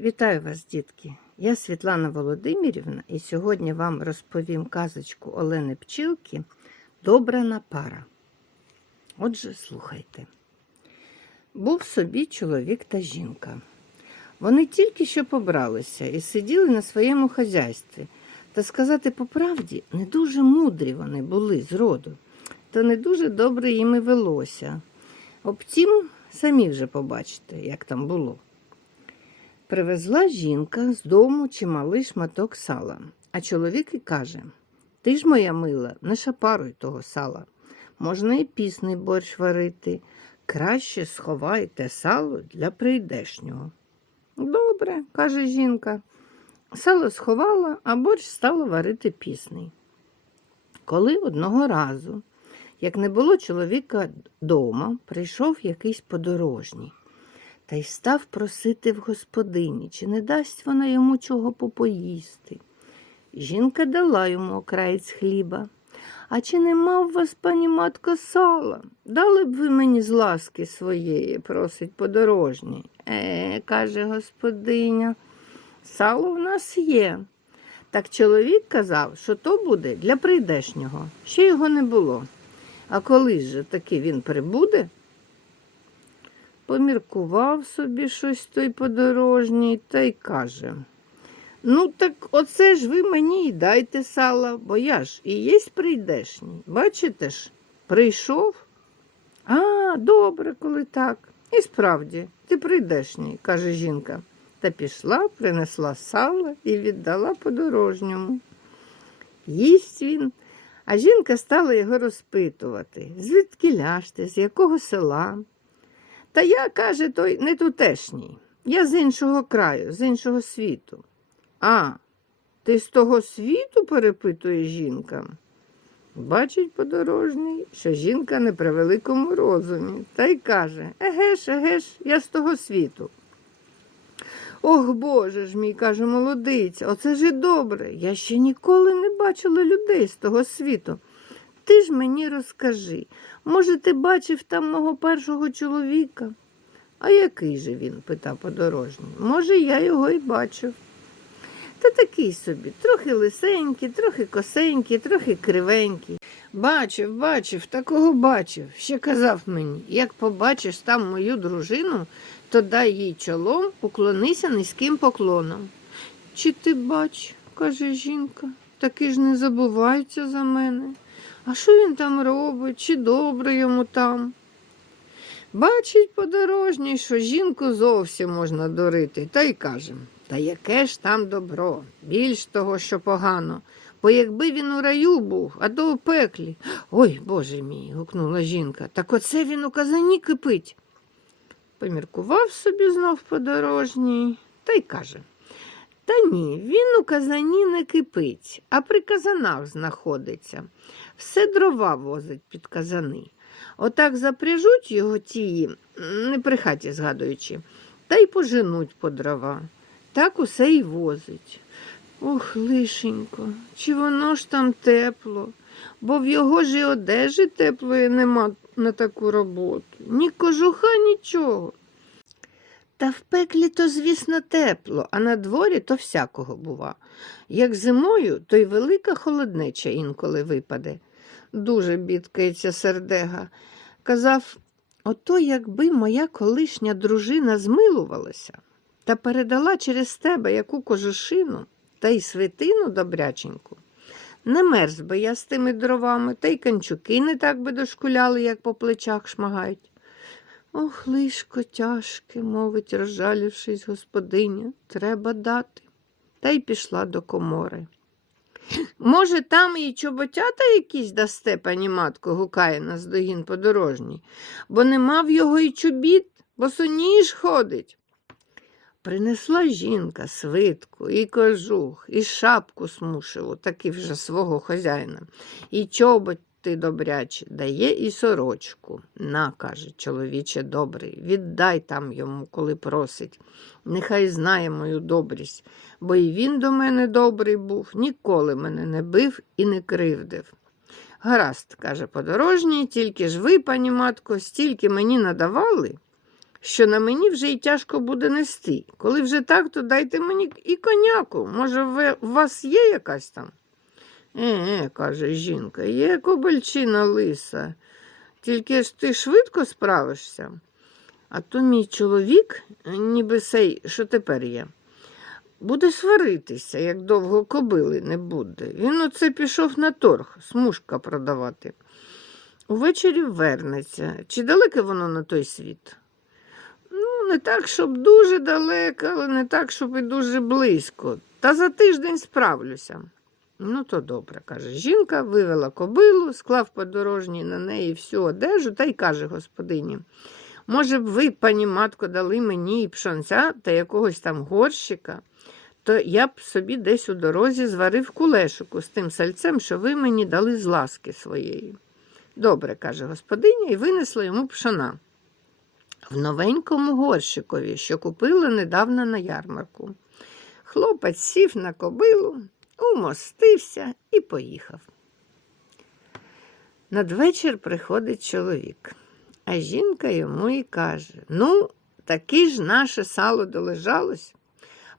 Вітаю вас, дітки! Я Світлана Володимирівна, і сьогодні вам розповім казочку Олени Пчілки Добрана пара. Отже, слухайте. Був собі чоловік та жінка. Вони тільки що побралися і сиділи на своєму хазяйстві. Та сказати по правді, не дуже мудрі вони були з роду, та не дуже добре їм і велося. Обтім, самі вже побачите, як там було. Привезла жінка з дому чималий шматок сала, а чоловік і каже: Ти ж, моя мила, не шапаруй того сала. Можна і пісний борщ варити. Краще сховай те сало для прийдешнього. Добре, каже жінка. Сало сховала, а борщ стала варити пісний. Коли одного разу, як не було чоловіка дома, прийшов якийсь подорожній та й став просити в господині, чи не дасть вона йому чого попоїсти. Жінка дала йому окраєць хліба. А чи нема в вас, пані матко, сала? Дали б ви мені з ласки своєї, просить подорожній. Е, каже господиня, сало в нас є. Так чоловік казав, що то буде для прийдешнього. Ще його не було. А коли ж таки він прибуде, поміркував собі щось той подорожній та й каже. Ну, так оце ж ви мені й дайте сала, бо я ж і єсть прийдешній. Бачите ж, прийшов? А, добре, коли так. І справді, ти прийдешній, каже жінка. Та пішла, принесла сало і віддала подорожньому. Їсть він, а жінка стала його розпитувати, звідки ляжте, з якого села. Та я, каже, той не тутешній. Я з іншого краю, з іншого світу. А, ти з того світу? перепитує жінка. Бачить подорожній, що жінка не при великому розумі, та й каже Еге ж, еге ж, я з того світу. Ох, Боже ж мій, каже молодиця, оце ж і добре. Я ще ніколи не бачила людей з того світу. Ти ж мені розкажи, може, ти бачив там мого першого чоловіка? А який же він? питав подорожній. Може, я його й бачив. Та такий собі, трохи лисенький, трохи косенький, трохи кривенький. Бачив, бачив, такого бачив. Ще казав мені, як побачиш там мою дружину, то дай їй чолом, уклонися низьким поклоном. Чи ти бач, каже жінка, таки ж не забуваються за мене. А що він там робить, чи добре йому там? Бачить подорожній, що жінку зовсім можна дурити, та й каже, та яке ж там добро, більш того, що погано. Бо якби він у раю був, а то у пеклі. Ой, Боже мій, гукнула жінка, так оце він у казані кипить. Поміркував собі знов подорожній та й каже. Та ні, він у казані не кипить, а при казанах знаходиться. Все дрова возить під казани. Отак запряжуть його тії, не при хаті згадуючи, та й поженуть по дрова. Так усе й возить. Ох, лишенько, чи воно ж там тепло, бо в його ж і одежі теплої нема на таку роботу, ні кожуха, нічого. Та в пеклі то, звісно, тепло, а на дворі то всякого бува. Як зимою, то й велика холоднеча інколи випаде. Дуже бідкається сердега. Казав, ото якби моя колишня дружина змилувалася та передала через тебе яку кожушину та й свитину добряченьку. Не мерз би я з тими дровами, та й канчуки не так би дошкуляли, як по плечах шмагають. Ох, лишко тяжке, мовить, розжалівшись господиня, треба дати. Та й пішла до комори. Може, там і чоботята якісь дасте, пані матко, гукає наздогін подорожній, бо нема в його і чобіт, бо соніж ходить. Принесла жінка свитку, і кожух, і шапку смушеву, таки вже свого хазяїна, і чоботи добрячі, дає і сорочку. На, каже, чоловіче добрий, віддай там йому, коли просить. Нехай знає мою добрість, бо і він до мене добрий був, ніколи мене не бив і не кривдив. Гаразд, каже подорожній, тільки ж ви, пані матко, стільки мені надавали, що на мені вже й тяжко буде нести. Коли вже так, то дайте мені і коняку. Може, ви, у вас є якась там? Е, е, каже жінка, є кобальчина лиса. Тільки ж ти швидко справишся. А то мій чоловік, ніби сей, що тепер є, буде сваритися, як довго кобили не буде. Він оце пішов на торг, смужка продавати. Увечері вернеться. Чи далеке воно на той світ? Ну, не так, щоб дуже далеко, але не так, щоб і дуже близько. Та за тиждень справлюся. Ну, то добре, каже жінка, вивела кобилу, склав подорожній на неї всю одежу та й каже господині. Може б ви, пані матко, дали мені і пшонця та якогось там горщика, то я б собі десь у дорозі зварив кулешику з тим сальцем, що ви мені дали з ласки своєї. Добре, каже господиня, і винесла йому пшона в новенькому горщикові, що купила недавно на ярмарку. Хлопець сів на кобилу, умостився і поїхав. Надвечір приходить чоловік, а жінка йому і каже: Ну, таки ж наше сало долежалось.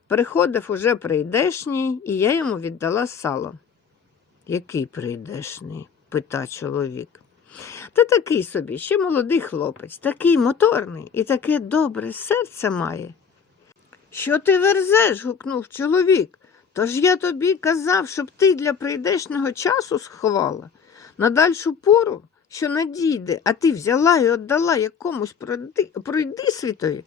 Приходив уже прийдешній, і я йому віддала сало. Який прийдешний? пита чоловік. Та такий собі, ще молодий хлопець, такий моторний і таке добре серце має. Що ти верзеш? гукнув чоловік. Тож я тобі казав, щоб ти для прийдешнього часу сховала на дальшу пору, що надійде, а ти взяла і віддала якомусь пройди, пройди світові.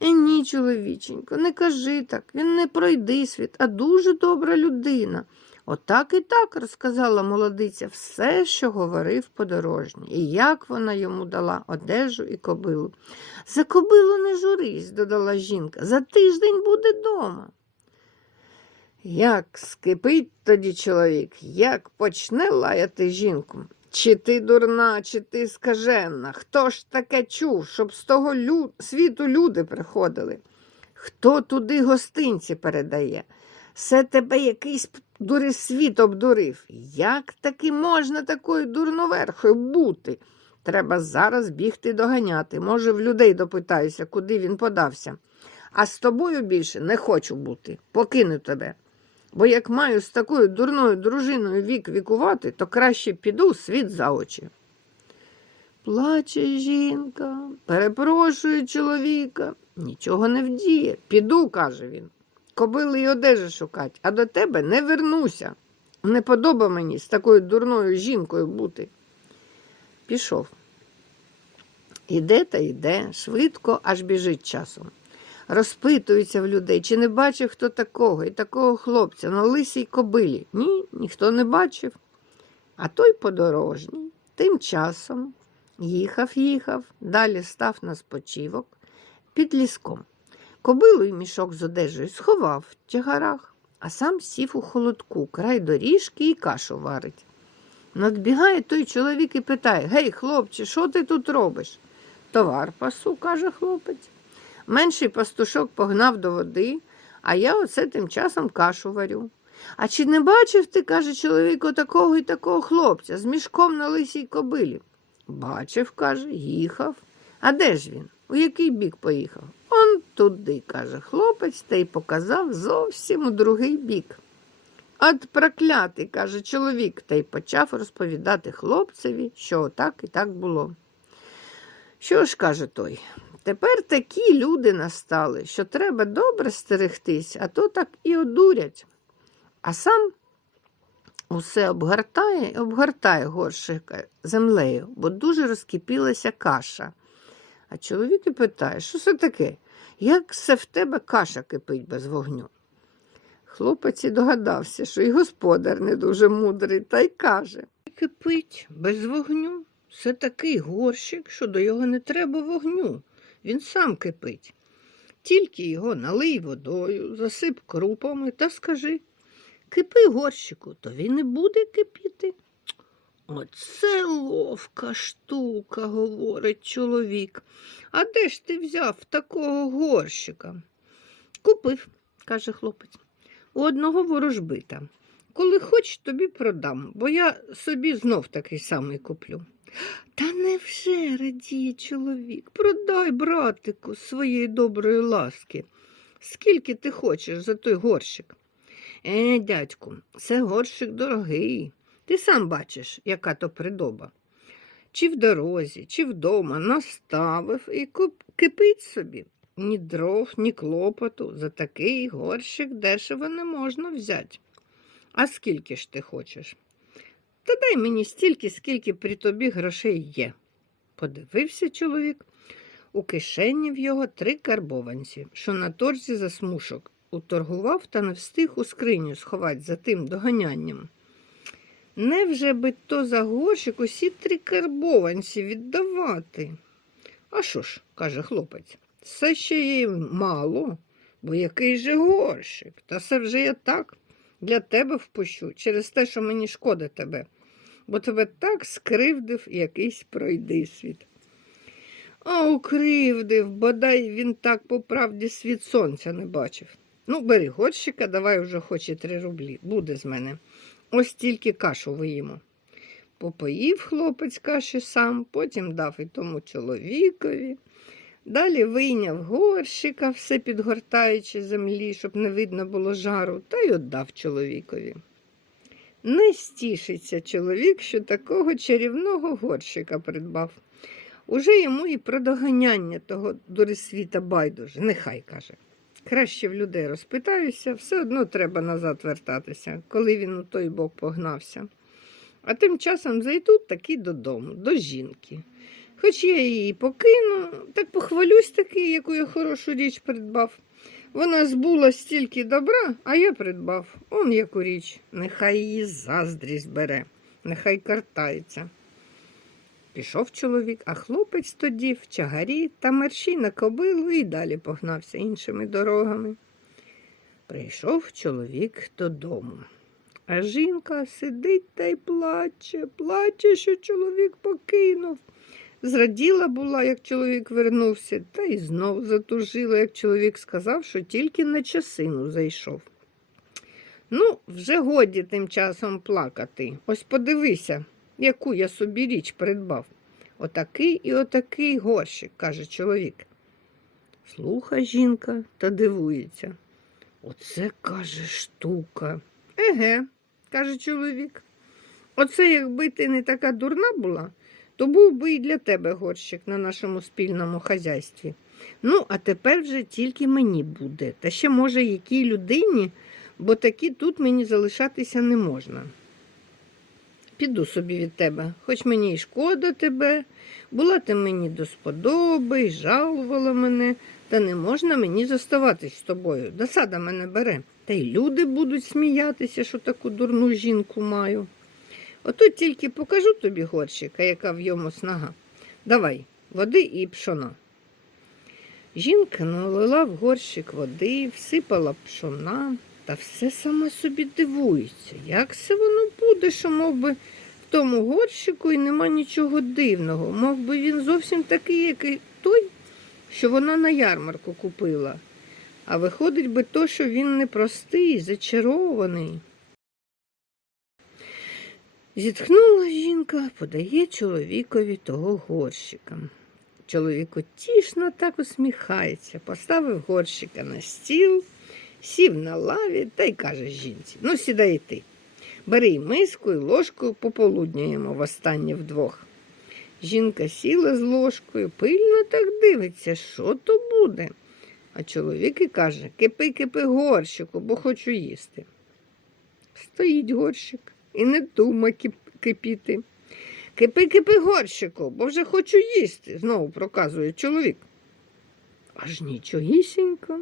Е, ні, чоловіченько, не кажи так, він не пройди світ, а дуже добра людина. Отак і так розказала молодиця все, що говорив подорожній, і як вона йому дала одежу і кобилу. За кобилу не журись, додала жінка, за тиждень буде дома. Як скипить тоді чоловік, як почне лаяти жінку. Чи ти дурна, чи ти скаженна? Хто ж таке чув, щоб з того лю... світу люди приходили? Хто туди гостинці передає? Все тебе якийсь дурисвіт обдурив. Як таки можна такою дурноверхою бути? Треба зараз бігти доганяти. Може, в людей допитаюся, куди він подався. А з тобою більше не хочу бути, покину тебе. Бо як маю з такою дурною дружиною вік вікувати, то краще піду світ за очі. Плаче жінка, перепрошує чоловіка, нічого не вдіє. Піду, каже він. Кобили й одежі шукать, а до тебе не вернуся. Не подоба мені з такою дурною жінкою бути. Пішов. Іде та йде, швидко, аж біжить часом. Розпитується в людей, чи не бачив хто такого і такого хлопця на лисій кобилі. Ні, ніхто не бачив. А той подорожній тим часом їхав, їхав, далі став на спочивок під ліском. Кобилу і мішок з одежею сховав в тягарах, а сам сів у холодку, край доріжки і кашу варить. Надбігає той чоловік і питає Гей, хлопче, що ти тут робиш? Товар пасу, каже хлопець. Менший пастушок погнав до води, а я оце тим часом кашу варю. А чи не бачив ти, каже чоловік, такого і такого хлопця з мішком на лисій кобилі? Бачив, каже, їхав. А де ж він? У який бік поїхав? Он туди, каже хлопець, та й показав зовсім у другий бік. От проклятий, каже чоловік, та й почав розповідати хлопцеві, що отак і так було. Що ж, каже той, тепер такі люди настали, що треба добре стерегтись, а то так і одурять. А сам усе обгортає і обгортає горщика землею, бо дуже розкипілася каша. А чоловік і питає, що це таке? Як це в тебе каша кипить без вогню? Хлопець і догадався, що й господар не дуже мудрий, та й каже Кипить без вогню. Це такий горщик, що до його не треба вогню. Він сам кипить. Тільки його налий водою, засип крупами та скажи Кипи горщику, то він і буде кипіти. Оце ловка штука, говорить чоловік. А де ж ти взяв такого горщика? Купив, каже хлопець. У одного ворожбита. Коли хоч, тобі продам, бо я собі знов такий самий куплю. Та невже, радіє чоловік, продай, братику, своєї доброї ласки. Скільки ти хочеш за той горщик? Е, дядьку, це горщик дорогий. Ти сам бачиш, яка то придоба. Чи в дорозі, чи вдома наставив і кипить собі. Ні дров, ні клопоту. За такий горщик дешево не можна взяти. А скільки ж ти хочеш? Та дай мені стільки, скільки при тобі грошей є. Подивився чоловік. У кишені в його три карбованці, що на торзі за смушок. Уторгував та не встиг у скриню сховать за тим доганянням. Невже би то за горщик усі три карбованці віддавати? А що ж, каже хлопець, це ще й мало, бо який же горщик? Та це вже я так для тебе впущу через те, що мені шкода тебе, бо тебе так скривдив якийсь пройдисвіт. А укривдив, бодай він так по правді світ сонця не бачив. Ну, бери горщика, давай уже хоч і три рублі. Буде з мене. Ось тільки кашу виїмо. Попоїв хлопець каші сам, потім дав і тому чоловікові. Далі вийняв горщика, все підгортаючи землі, щоб не видно було жару, та й віддав чоловікові. Не стішиться чоловік, що такого чарівного горщика придбав. Уже йому і про доганяння того дурисвіта байдуже, нехай каже. Краще в людей розпитаюся, все одно треба назад вертатися, коли він у той бок погнався. А тим часом зайду таки додому, до жінки. Хоч я її покину, так похвалюсь таки, яку я хорошу річ придбав. Вона збула стільки добра, а я придбав. Он яку річ. Нехай її заздрість бере, нехай картається. Пішов чоловік, а хлопець тоді в чагарі та мерщій на кобилу і далі погнався іншими дорогами. Прийшов чоловік додому. А жінка сидить та й плаче, плаче, що чоловік покинув. Зраділа була, як чоловік вернувся, та й знов затужила, як чоловік сказав, що тільки на часину зайшов. Ну, вже годі тим часом плакати. Ось подивися, яку я собі річ придбав. Отакий і отакий горщик, каже чоловік. Слуха жінка та дивується. Оце, каже, штука. Еге, каже чоловік. Оце якби ти не така дурна була, то був би і для тебе горщик на нашому спільному хазяйстві. Ну, а тепер вже тільки мені буде, та ще, може, якій людині, бо такі тут мені залишатися не можна. Піду собі від тебе, хоч мені й шкода тебе, була ти мені до сподоби, жалувала мене, та не можна мені зоставатись з тобою. Досада мене бере. Та й люди будуть сміятися, що таку дурну жінку маю. Отут тільки покажу тобі горщика, яка в йому снага. Давай, води і пшона. Жінка налила в горщик води, всипала пшона, та все сама собі дивується, як це воно буде, що мов би, в тому горщику і нема нічого дивного, мов би він зовсім такий, як і той, що вона на ярмарку купила. А виходить би то, що він не простий, зачарований. Зітхнула жінка, подає чоловікові того горщика. Чоловік утішно так усміхається, поставив горщика на стіл, сів на лаві та й каже жінці: Ну, сідай і ти. Бери й миску і ложку пополуднюємо востаннє вдвох. Жінка сіла з ложкою, пильно так дивиться, що то буде. А чоловік і каже: Кипи, кипи горщику, бо хочу їсти. Стоїть горщик і не думай кипіти. Кипи, кипи горщику, бо вже хочу їсти, знову проказує чоловік. Аж нічогісінько.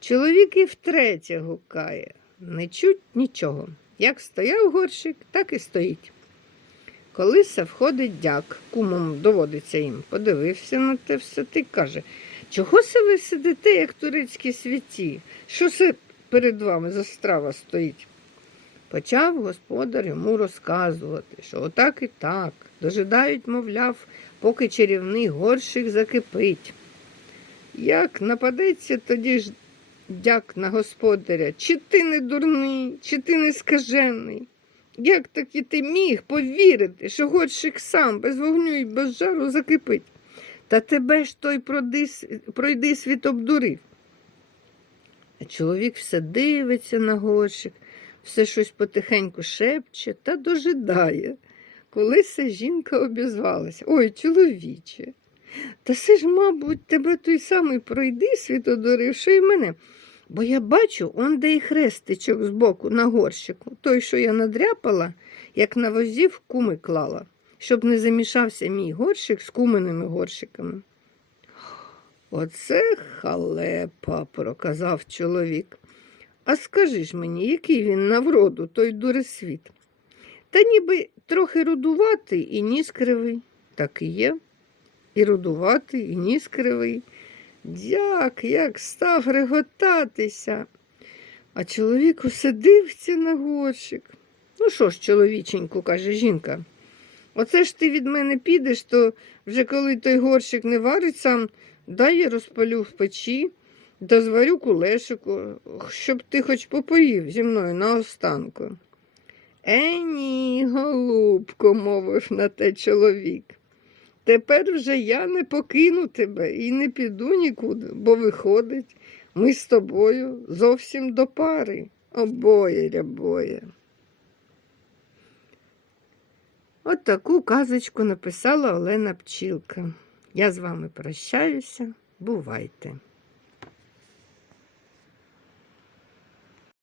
Чоловік і втретє гукає, не чуть нічого. Як стояв горщик, так і стоїть. Коли входить дяк, кумом доводиться їм, подивився на те все ти каже, чого се ви сидите, як турецькі святі? Що це перед вами за страва стоїть? Почав господар йому розказувати, що отак і так, дожидають, мовляв, поки чарівний горщик закипить. Як нападеться, тоді ж Дяк на господаря, чи ти не дурний, чи ти не скажений? Як таки ти міг повірити, що горщик сам без вогню і без жару закипить? Та тебе ж той пройди, світ обдурив. А чоловік все дивиться на горщик, все щось потихеньку шепче та дожидає. Коли се жінка обізвалася. Ой, чоловіче, та це ж, мабуть, тебе той самий пройди світ одурив, що й мене. Бо я бачу, он де й хрестичок збоку на горщику, той, що я надряпала, як на возів куми клала, щоб не замішався мій горщик з куминими горщиками. Оце халепа, проказав чоловік. А скажи ж мені, який він на вроду, той дуресвіт? Та ніби трохи рудуватий і ніс кривий. Так і є. І рудуватий, і ніс кривий. Дяк, як став реготатися. А чоловік усе дивиться на горщик. Ну що ж, чоловіченьку, каже жінка. Оце ж ти від мене підеш, то вже коли той горщик не варить сам, дай я розпалю в печі та зварю кулешику, щоб ти хоч попоїв зі мною наостанку. Е, ні, голубко, мовив на те чоловік. Тепер вже я не покину тебе і не піду нікуди, бо виходить, ми з тобою зовсім до пари. Обоє рябоє. От таку казочку написала Олена Пчілка. Я з вами прощаюся. Бувайте!